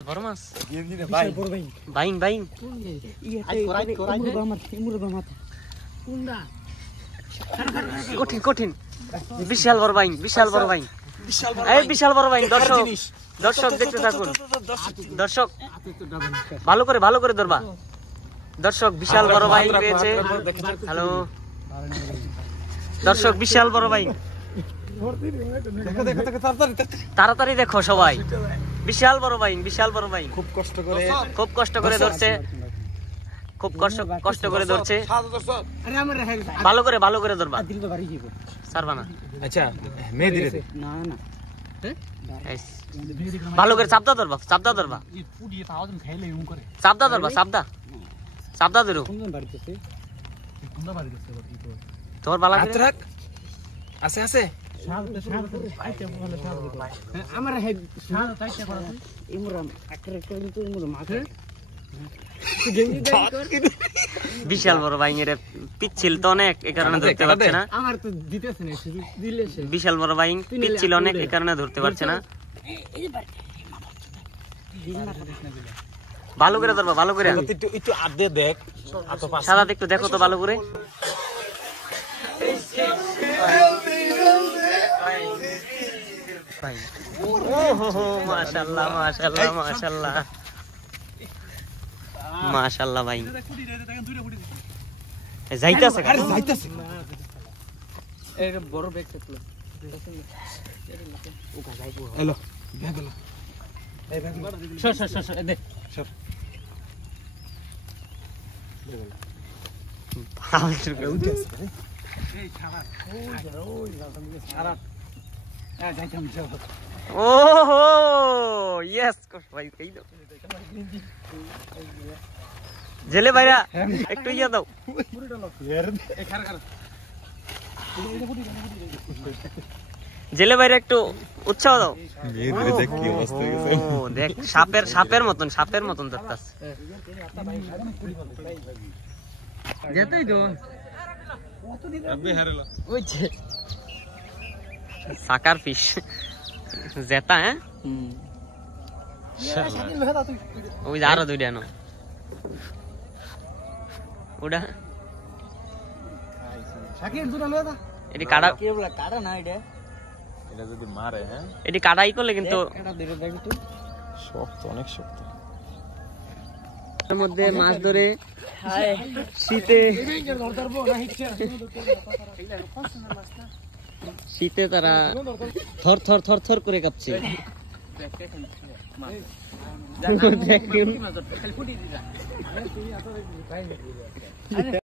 বড় মাছ buying buying কঠিন কঠিন বিশাল বড় বাইং বিশাল বড় বাইং এই বিশাল বড় বাইং দর্শক দর্শক দেখতে থাকুন দর্শক ভালো করে ধরবা দর্শক বিশাল বড় বাইং পেয়েছে হ্যালো দর্শক বিশাল বড় বাইং তাড়াতাড়ি দেখো সবাই বিশাল বড় বাইং খুব কষ্ট করে ধরছে কষ্ট করে ধরছে ভালো করে ধরবা সারবা না আচ্ছা মেয়ে ধীরে না না ভালো করে চাপদা ধরবা চাপদা ধরো তোর বালা আছে আছে আমার বিশাল বড় বাইং এর পিচ্ছিল তো অনেক এই কারণে ধরতে পারছে না আমার তো দিতেছে না দিলে বিশাল বড় বাইং পিচ্ছিল অনেক এই কারণে ধরতে পারছে না ভালো করে ধরবা ভালো করে একটু আদে দেখ সাদা একটু দেখো তো ভালো করে মাশাআল্লাহ মাশাআল্লাহ মাশাআল্লাহ মাশাআল্লাহ ভাই যাইতাছে এর বড় ব্যাগ থাকলো ওকা যাইবো এলো ব্যাগ এলো এই ব্যাগ সর দে সর ফালতু করে উঠে আছে এই ছাড়া ওই ছাড়া যাইতাম যাও ওহো ইয়েস ভাই কই দাও জেলে ভাইরা একটু ইয়া দাও জেলে ভাইরা একটু উৎসাহ দাও দেখ কি অবস্থা হয়েছে ও দেখ সাপের মতন দেখতাছে যেতেই তো আবে হারালো ওই যে সাকার ফিশ জেতা হ্যাঁ ওই আরো দুইটা নো ওটা শাকির দুটো লয়ে দা এটি কাটা কি বলে কাটা না এটা এটা যদি মারে হ্যাঁ এটি কাটাই করলে কিন্তু এটা ধরে দেখ একটু শক্ত অনেক শক্ত এর মধ্যে মাছ ধরে শীতে তারা থর করে কাঁপছে